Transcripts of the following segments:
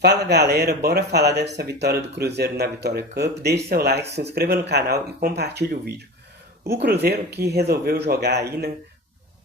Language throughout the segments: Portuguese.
Fala galera, bora falar dessa vitória do Cruzeiro na Vitória Cup. Deixe seu like, se inscreva no canal e compartilhe o vídeo. O Cruzeiro que resolveu jogar aí, né,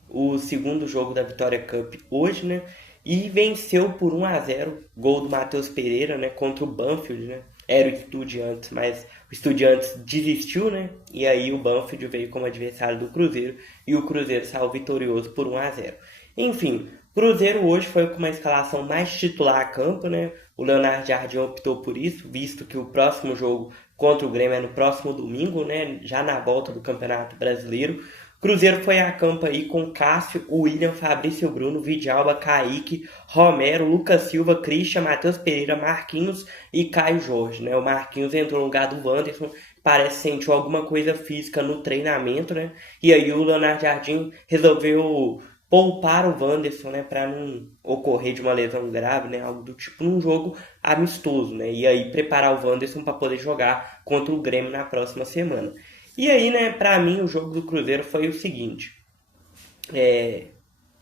o segundo jogo da Vitória Cup hoje, né, e venceu por 1-0, gol do Matheus Pereira, né, contra o Banfield, né. Era o Estudiantes, mas o Estudiantes desistiu, né, e aí o Banfield veio como adversário do Cruzeiro e o Cruzeiro saiu vitorioso por 1-0. Enfim, Cruzeiro hoje foi com uma escalação mais titular a campo, né? O Leonardo Jardim optou por isso, visto que o próximo jogo contra o Grêmio é no próximo domingo, né? Já na volta do Campeonato Brasileiro. Cruzeiro foi a campo aí com Cássio, William, Fabrício Bruno, Vidalba, Kaique, Romero, Lucas Silva, Christian, Matheus Pereira, Marquinhos e Caio Jorge, né? O Marquinhos entrou no lugar do Wanderson, parece que sentiu alguma coisa física no treinamento, né? E aí o Leonardo Jardim resolveu poupar o Wanderson, né, para não ocorrer de uma lesão grave, né, algo do tipo num jogo amistoso, né, e aí preparar o Wanderson para poder jogar contra o Grêmio na próxima semana. E aí, né, para mim o jogo do Cruzeiro foi o seguinte,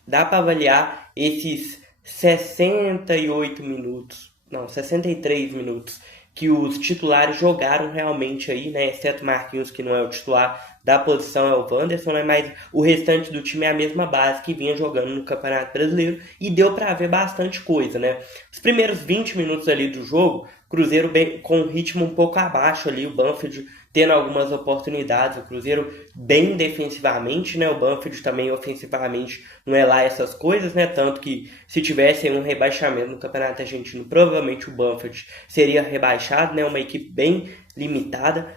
dá para avaliar esses 68 minutos, não, 63 minutos que os titulares jogaram realmente aí, né? Exceto Marquinhos, que não é o titular da posição, é o Wanderson, né? Mas o restante do time é a mesma base que vinha jogando no Campeonato Brasileiro e deu para ver bastante coisa, né? Os primeiros 20 minutos ali do jogo, Cruzeiro bem, com um ritmo um pouco abaixo ali, o Banfield tendo algumas oportunidades, o Cruzeiro bem defensivamente, né? O Banfield também ofensivamente não é lá essas coisas, né? Tanto que se tivesse um rebaixamento no Campeonato Argentino, provavelmente o Banfield seria rebaixado, né? Uma equipe bem limitada.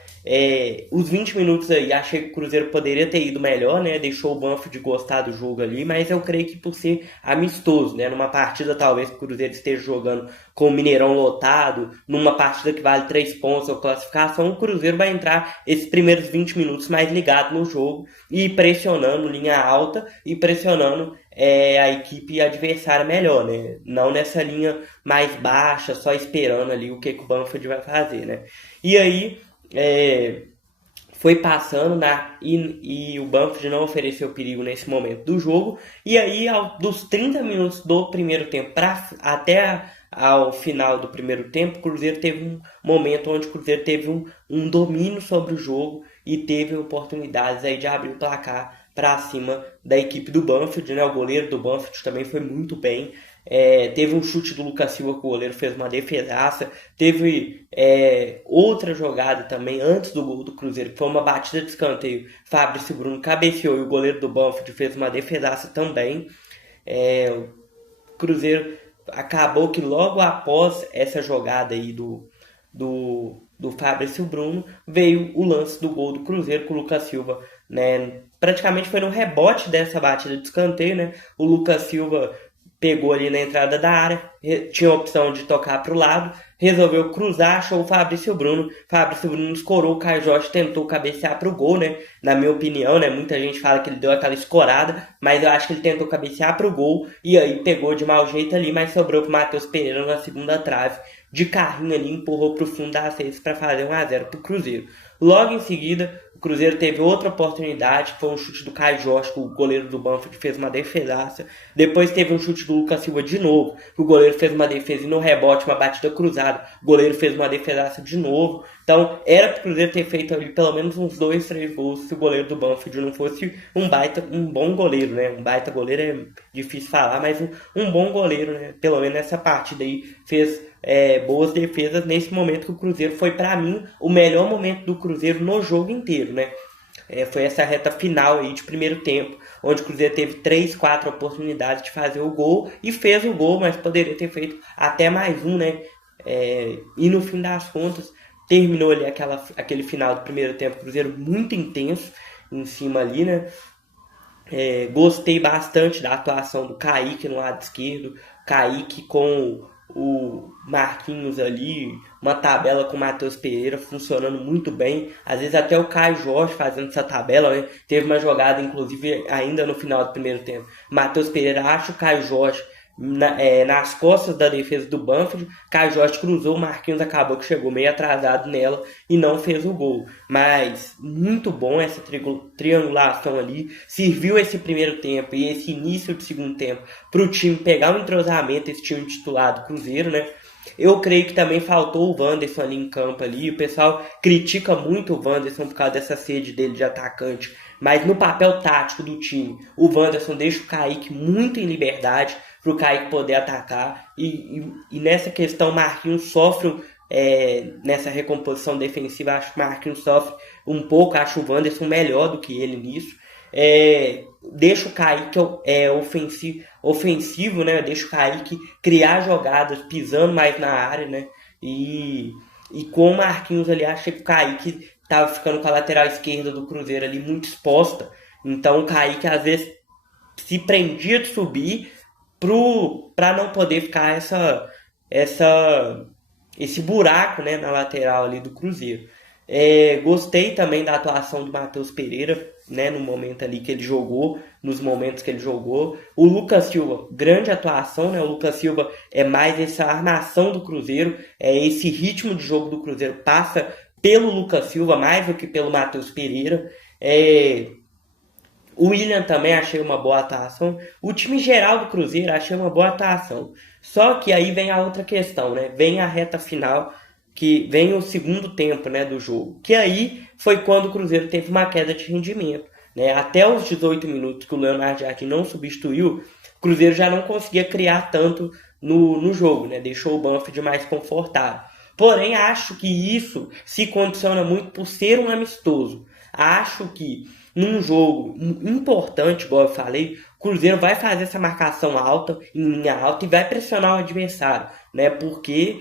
Os 20 minutos aí, achei que o Cruzeiro poderia ter ido melhor, né? Deixou o Banfield gostar do jogo ali, mas eu creio que por ser amistoso, né? Numa partida talvez que o Cruzeiro esteja jogando com o Mineirão lotado, numa partida que vale 3 pontos ou classificação, o Cruzeiro vai entrar esses primeiros 20 minutos mais ligado no jogo e pressionando linha alta e pressionando a equipe adversária melhor, né? Não nessa linha mais baixa, só esperando ali o que o Banfield vai fazer, né? E aí, foi passando e o Banfield não ofereceu perigo nesse momento do jogo. E aí, dos 30 minutos do primeiro tempo até ao final do primeiro tempo, o Cruzeiro teve um momento onde o Cruzeiro teve um domínio sobre o jogo e teve oportunidades aí de abrir o placar para cima da equipe do Banfield, né? O goleiro do Banfield também foi muito bem. Teve um chute do Lucas Silva que o goleiro fez uma defesaça. Teve outra jogada também antes do gol do Cruzeiro, que foi uma batida de escanteio. Fabrício Bruno cabeceou e o goleiro do Banfield fez uma defesaça também. O Cruzeiro acabou que logo após essa jogada aí do Fabrício Bruno, veio o lance do gol do Cruzeiro com o Lucas Silva, né? Praticamente foi no rebote dessa batida de escanteio, né? O Lucas Silva pegou ali na entrada da área, tinha a opção de tocar para o lado, resolveu cruzar, achou o Fabrício Bruno escorou, o Caio Jorge tentou cabecear para o gol, né? Na minha opinião, né? Muita gente fala que ele deu aquela escorada, mas eu acho que ele tentou cabecear para o gol e aí pegou de mau jeito ali, mas sobrou para o Matheus Pereira na segunda trave, de carrinho ali, empurrou para o fundo da cesta para fazer 1-0 para o Cruzeiro. Logo em seguida, o Cruzeiro teve outra oportunidade, que foi um chute do Caio Jorge, que o goleiro do Banfield fez uma defesaça. Depois teve um chute do Lucas Silva de novo, que o goleiro fez uma defesa e no rebote, uma batida cruzada, o goleiro fez uma defesaça de novo. Então, era para o Cruzeiro ter feito ali pelo menos uns 2, 3 gols se o goleiro do Banfield não fosse um bom goleiro, né? Um baita goleiro é difícil falar, mas um bom goleiro, né? Pelo menos nessa partida aí fez boas defesas nesse momento que o Cruzeiro foi, para mim, o melhor momento do Cruzeiro no jogo inteiro, né? Foi essa reta final aí de primeiro tempo, onde o Cruzeiro teve 3, 4 oportunidades de fazer o gol e fez o gol, mas poderia ter feito até mais um, né? E no fim das contas, terminou ali aquele final do primeiro tempo, Cruzeiro muito intenso em cima ali, né? Gostei bastante da atuação do Kaique no lado esquerdo, Kaique com o Marquinhos ali, uma tabela com o Matheus Pereira funcionando muito bem, às vezes até o Caio Jorge fazendo essa tabela, né? Teve uma jogada, inclusive, ainda no final do primeiro tempo, Matheus Pereira acha o Caio Jorge nas costas da defesa do Banfield, Caio Jorge cruzou, o Marquinhos acabou que chegou meio atrasado nela e não fez o gol, mas muito bom essa triangulação ali, serviu esse primeiro tempo e esse início do segundo tempo para o time pegar um entrosamento, esse time titular do Cruzeiro, né? Eu creio que também faltou o Wanderson ali em campo ali. O pessoal critica muito o Wanderson por causa dessa sede dele de atacante. Mas no papel tático do time, o Wanderson deixa o Kaique muito em liberdade para o Kaique poder atacar. E nessa questão, o Marquinhos sofre nessa recomposição defensiva. Acho que o Marquinhos sofre um pouco. Acho o Wanderson melhor do que ele nisso. Deixa o Kaique ofensivo, né? Deixa o Kaique criar jogadas pisando mais na área, né? E com o Marquinhos ali, achei que o Kaique tava ficando com a lateral esquerda do Cruzeiro ali muito exposta. Então o Kaique às vezes se prendia de subir para não poder ficar esse buraco, né, na lateral ali do Cruzeiro. Gostei também da atuação do Matheus Pereira, né, no momento ali que ele jogou, nos momentos que ele jogou. O Lucas Silva, grande atuação, né? O Lucas Silva é mais essa armação do Cruzeiro, esse ritmo de jogo do Cruzeiro passa pelo Lucas Silva mais do que pelo Matheus Pereira. O William também achei uma boa atuação. O time geral do Cruzeiro achei uma boa atuação. Só que aí vem a outra questão, né? Vem a reta final, que vem o segundo tempo, né, do jogo. Que aí foi quando o Cruzeiro teve uma queda de rendimento, né? Até os 18 minutos que o Leonardo Jardim não substituiu, o Cruzeiro já não conseguia criar tanto no jogo, né? Deixou o Banfield mais confortável. Porém, acho que isso se condiciona muito por ser um amistoso. Acho que num jogo importante, igual eu falei, o Cruzeiro vai fazer essa marcação alta, em linha alta, e vai pressionar o adversário, né? Porque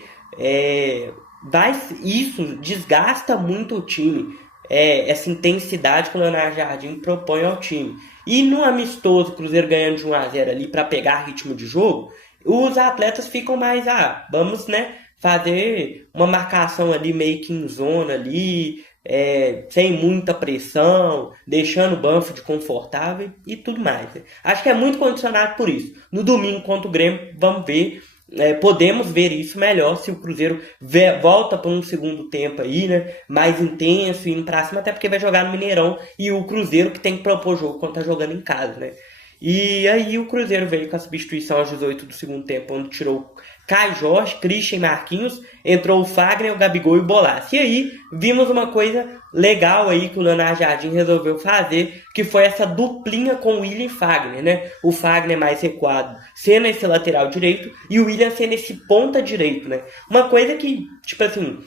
isso desgasta muito o time, essa intensidade que o Leonardo Jardim propõe ao time. E no amistoso, o Cruzeiro ganhando de 1-0 ali para pegar ritmo de jogo, os atletas ficam mais, vamos, né, fazer uma marcação ali meio que em zona ali, sem muita pressão, deixando o Banfield confortável e tudo mais. Acho que é muito condicionado por isso. No domingo contra o Grêmio, vamos ver, podemos ver isso melhor se o Cruzeiro volta para um segundo tempo aí, né, mais intenso, indo para cima, até porque vai jogar no Mineirão, e o Cruzeiro que tem que propor jogo quando tá jogando em casa, né. E aí o Cruzeiro veio com a substituição aos 18 do segundo tempo, onde tirou Caio Jorge, Christian e Marquinhos, entrou o Fagner, o Gabigol e o Bolasie. E aí vimos uma coisa legal aí que o Leonardo Jardim resolveu fazer, que foi essa duplinha com o William e Fagner, né? O Fagner mais recuado sendo esse lateral direito e o William sendo esse ponta direito, né? Uma coisa que, tipo assim,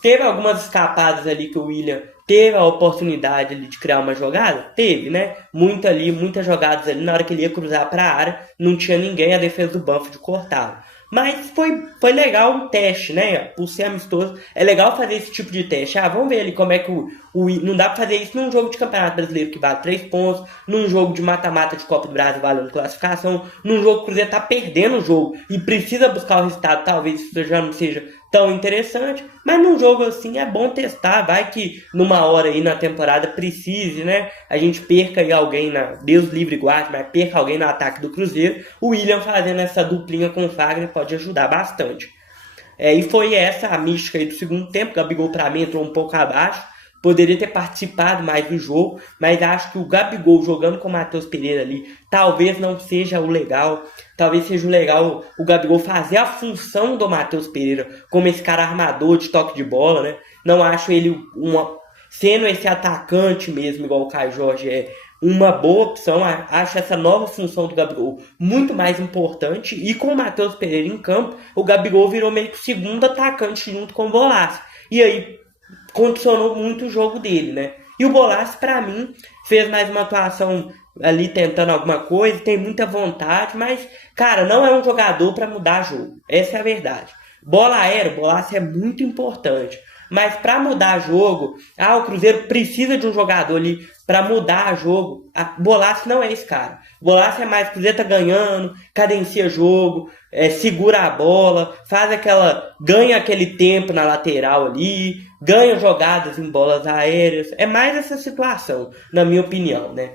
teve algumas escapadas ali que o William teve a oportunidade ali de criar uma jogada? Teve, né? Muitas jogadas ali, na hora que ele ia cruzar para a área, não tinha ninguém, a defesa do Banfield cortava. Mas foi legal o teste, né? Por ser amistoso, é legal fazer esse tipo de teste. Vamos ver ali como é que não dá pra fazer isso num jogo de Campeonato Brasileiro que vale 3 pontos, num jogo de mata-mata de Copa do Brasil valendo classificação, num jogo que o Cruzeiro tá perdendo o jogo e precisa buscar o resultado, talvez isso já não seja tão interessante, mas num jogo assim é bom testar, vai que numa hora aí na temporada precise, né? A gente perca aí alguém, Deus livre e guarde, mas perca alguém no ataque do Cruzeiro, o William fazendo essa duplinha com o Fagner pode ajudar bastante. E foi essa a mística aí do segundo tempo. O Gabigol para mim entrou um pouco abaixo, poderia ter participado mais do jogo, mas acho que o Gabigol jogando com o Matheus Pereira ali talvez não seja o legal. Talvez seja o legal o Gabigol fazer a função do Matheus Pereira como esse cara armador de toque de bola, né? Não acho ele sendo esse atacante mesmo, igual o Caio Jorge uma boa opção. Acho essa nova função do Gabigol muito mais importante. E com o Matheus Pereira em campo, o Gabigol virou meio que o segundo atacante junto com o Bolasie. E aí condicionou muito o jogo dele, né? E o Bolasie, pra mim, fez mais uma atuação ali tentando alguma coisa, tem muita vontade, mas, cara, não é um jogador para mudar jogo. Essa é a verdade. Bola aérea, o Bolasie é muito importante. Mas para mudar jogo, o Cruzeiro precisa de um jogador ali para mudar jogo. O Bolasie não é esse cara. O Bolasie é mais, o Cruzeiro tá ganhando, cadencia jogo, segura a bola, ganha aquele tempo na lateral ali, ganha jogadas em bolas aéreas. É mais essa situação, na minha opinião, né?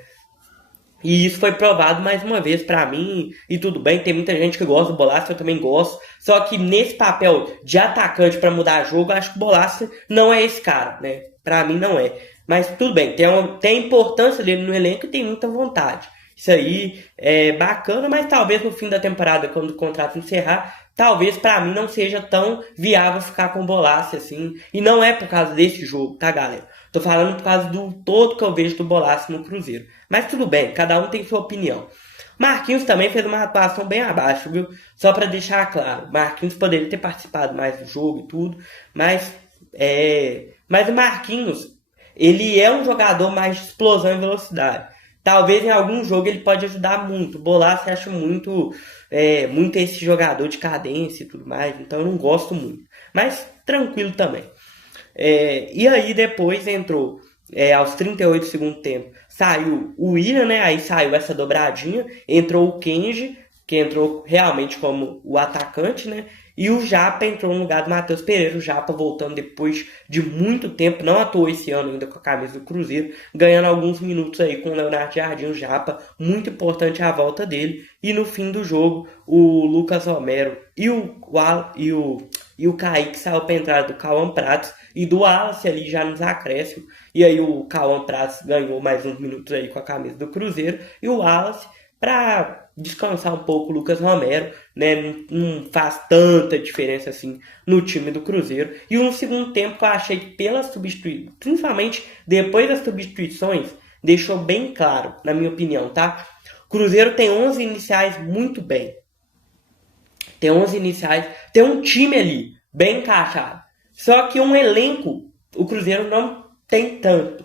E isso foi provado mais uma vez pra mim, e tudo bem, tem muita gente que gosta do Bolasie, eu também gosto, só que nesse papel de atacante pra mudar jogo, acho que o Bolasie não é esse cara, né? Pra mim não é. Mas tudo bem, tem importância dele no elenco e tem muita vontade. Isso aí é bacana, mas talvez no fim da temporada, quando o contrato encerrar, talvez para mim não seja tão viável ficar com o Bolasie assim. E não é por causa desse jogo, tá, galera? Tô falando por causa do todo que eu vejo do Bolasie no Cruzeiro. Mas tudo bem, cada um tem sua opinião. Marquinhos também fez uma atuação bem abaixo, viu? Só para deixar claro, Marquinhos poderia ter participado mais do jogo e tudo, mas o Marquinhos, ele é um jogador mais de explosão e velocidade. Talvez em algum jogo ele pode ajudar muito. O Bolasie acha muito esse jogador de cadência e tudo mais, então eu não gosto muito. Mas tranquilo também. E aí depois entrou, aos 38 do segundo tempo, saiu o William, né? Aí saiu essa dobradinha, entrou o Kenji, que entrou realmente como o atacante, né? E o Japa entrou no lugar do Matheus Pereira, o Japa voltando depois de muito tempo, não atuou esse ano ainda com a camisa do Cruzeiro, ganhando alguns minutos aí com o Leonardo Jardim, o Japa, muito importante a volta dele. E no fim do jogo, o Lucas Romero e o Kaique saiu para a entrada do Cauã Pratos e do Wallace ali já nos acréscimos. E aí o Cauã Pratos ganhou mais uns minutos aí com a camisa do Cruzeiro. E o Wallace, para descansar um pouco o Lucas Romero, né? Não faz tanta diferença assim no time do Cruzeiro. E no segundo tempo eu achei que pelas substituições, principalmente depois das substituições, deixou bem claro, na minha opinião, tá? O Cruzeiro tem 11 iniciais muito bem. Tem 11 iniciais, tem um time ali bem encaixado. Só que um elenco, o Cruzeiro não tem tanto.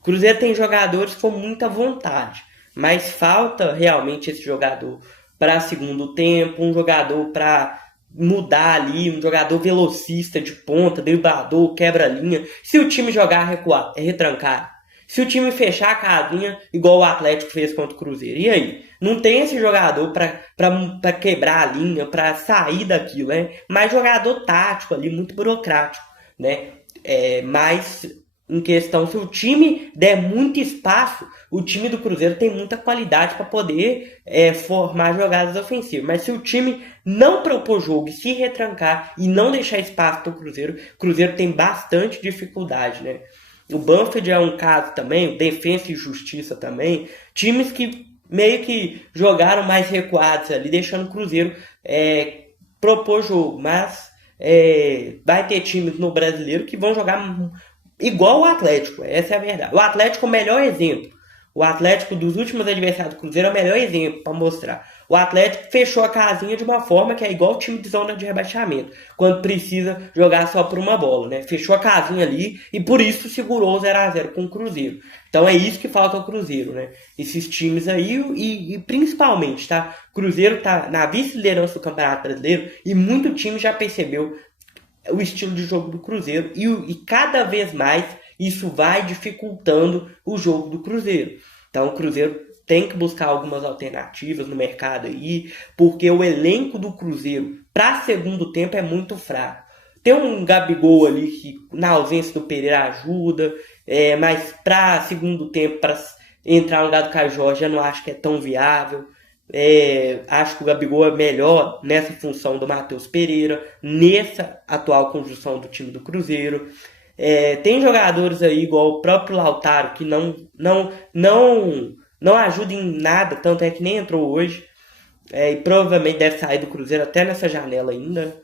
O Cruzeiro tem jogadores com muita vontade, mas falta realmente esse jogador para segundo tempo, um jogador para mudar ali, um jogador velocista de ponta, driblador, quebra-linha. Se o time jogar recuar, retrancar, se o time fechar a casinha, igual o Atlético fez contra o Cruzeiro, e aí? Não tem esse jogador para quebrar a linha, para sair daquilo, né? Mas jogador tático ali, muito burocrático, né? Mas em questão, se o time der muito espaço, o time do Cruzeiro tem muita qualidade para poder formar jogadas ofensivas. Mas se o time não propor jogo e se retrancar e não deixar espaço para o Cruzeiro tem bastante dificuldade, né? O Banfield é um caso também, o Defensa e Justiça também, times que meio que jogaram mais recuados ali, deixando o Cruzeiro propor jogo. Mas vai ter times no Brasileiro que vão jogar igual o Atlético, essa é a verdade. O Atlético é o melhor exemplo. O Atlético dos últimos adversários do Cruzeiro é o melhor exemplo para mostrar. O Atlético fechou a casinha de uma forma que é igual o time de zona de rebaixamento, quando precisa jogar só por uma bola, né? Fechou a casinha ali e por isso segurou o 0x0 com o Cruzeiro. Então é isso que falta ao Cruzeiro, né? Esses times aí e principalmente, tá? O Cruzeiro tá na vice-liderança do Campeonato Brasileiro e muito time já percebeu o estilo de jogo do Cruzeiro e cada vez mais isso vai dificultando o jogo do Cruzeiro. Então o Cruzeiro tem que buscar algumas alternativas no mercado aí, porque o elenco do Cruzeiro para segundo tempo é muito fraco. Tem um Gabigol ali que na ausência do Pereira ajuda, mas para segundo tempo, para entrar no lugar do Caio Jorge, eu não acho que é tão viável. Acho que o Gabigol é melhor nessa função do Matheus Pereira, nessa atual conjunção do time do Cruzeiro. Tem jogadores aí, igual o próprio Lautaro, que não ajuda em nada, tanto é que nem entrou hoje. E provavelmente deve sair do Cruzeiro até nessa janela ainda.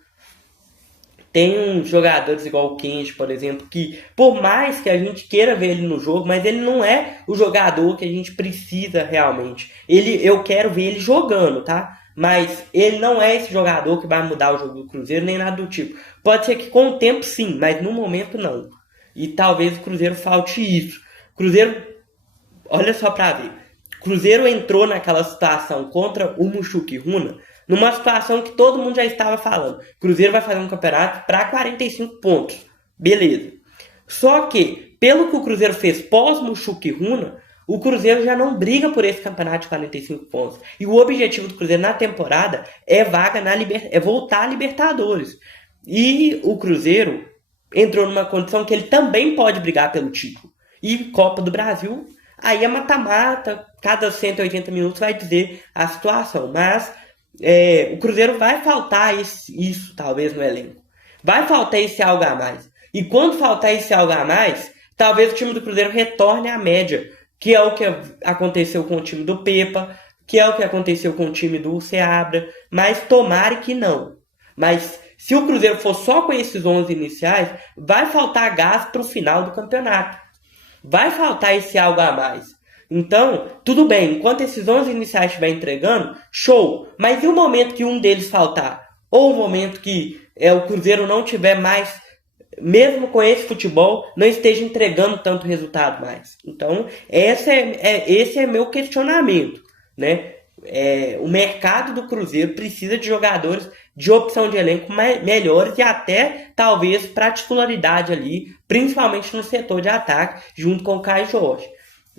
Tem uns jogadores igual o Kenji, por exemplo, que por mais que a gente queira ver ele no jogo, mas ele não é o jogador que a gente precisa realmente. Eu quero ver ele jogando, tá? Mas ele não é esse jogador que vai mudar o jogo do Cruzeiro, nem nada do tipo. Pode ser que com o tempo sim, mas no momento não. E talvez o Cruzeiro falte isso. Cruzeiro, olha só pra ver. Cruzeiro entrou naquela situação contra o Mushuki Runa, numa situação que todo mundo já estava falando. Cruzeiro vai fazer um campeonato para 45 pontos. Beleza. Só que, pelo que o Cruzeiro fez pós-Mushuki Runa, o Cruzeiro já não briga por esse campeonato de 45 pontos. E o objetivo do Cruzeiro na temporada é voltar à Libertadores. E o Cruzeiro entrou numa condição que ele também pode brigar pelo título. E Copa do Brasil, aí é mata-mata, cada 180 minutos vai dizer a situação. Mas o Cruzeiro vai faltar isso talvez no elenco. Vai faltar esse algo a mais. E quando faltar esse algo a mais, talvez o time do Cruzeiro retorne à média, que é o que aconteceu com o time do Pepa, que é o que aconteceu com o time do Seabra, mas tomara que não. Mas se o Cruzeiro for só com esses 11 iniciais, vai faltar gás para o final do campeonato. Vai faltar esse algo a mais. Então, tudo bem, enquanto esses 11 iniciais estiver entregando, show. Mas e o momento que um deles faltar? Ou o momento que o Cruzeiro não tiver mais, mesmo com esse futebol, não esteja entregando tanto resultado mais. Então, esse é meu questionamento, né? O mercado do Cruzeiro precisa de jogadores de opção de elenco melhores e até talvez para titularidade ali, principalmente no setor de ataque, junto com o Caio Jorge.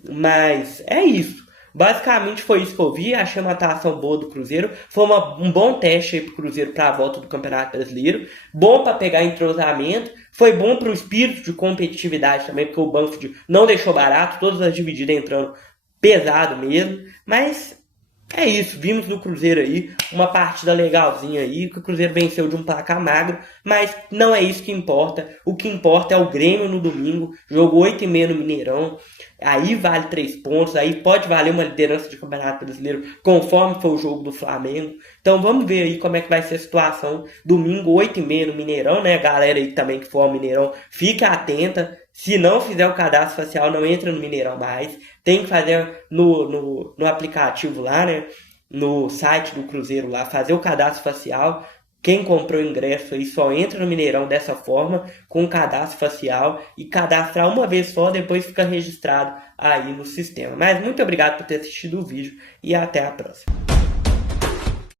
Mas é isso. Basicamente foi isso que eu vi. Achei uma atuação boa do Cruzeiro. Foi um bom teste aí pro Cruzeiro para a volta do Campeonato Brasileiro. Bom para pegar entrosamento. Foi bom para o espírito de competitividade também, porque o Banfield não deixou barato. Todas as divididas entrando pesado mesmo. Mas é isso, vimos no Cruzeiro aí uma partida legalzinha aí, que o Cruzeiro venceu de um placar magro, mas não é isso que importa. O que importa é o Grêmio no domingo, jogo 8h30 no Mineirão, aí vale 3 pontos, aí pode valer uma liderança de Campeonato Brasileiro, conforme foi o jogo do Flamengo. Então vamos ver aí como é que vai ser a situação, domingo 8h30 no Mineirão, né, galera aí também que for ao Mineirão, fica atenta. Se não fizer o cadastro facial, não entra no Mineirão mais. Tem que fazer no aplicativo lá, né? No site do Cruzeiro lá, fazer o cadastro facial. Quem comprou ingresso aí só entra no Mineirão dessa forma, com o cadastro facial. E cadastrar uma vez só, depois fica registrado aí no sistema. Mas muito obrigado por ter assistido o vídeo e até a próxima.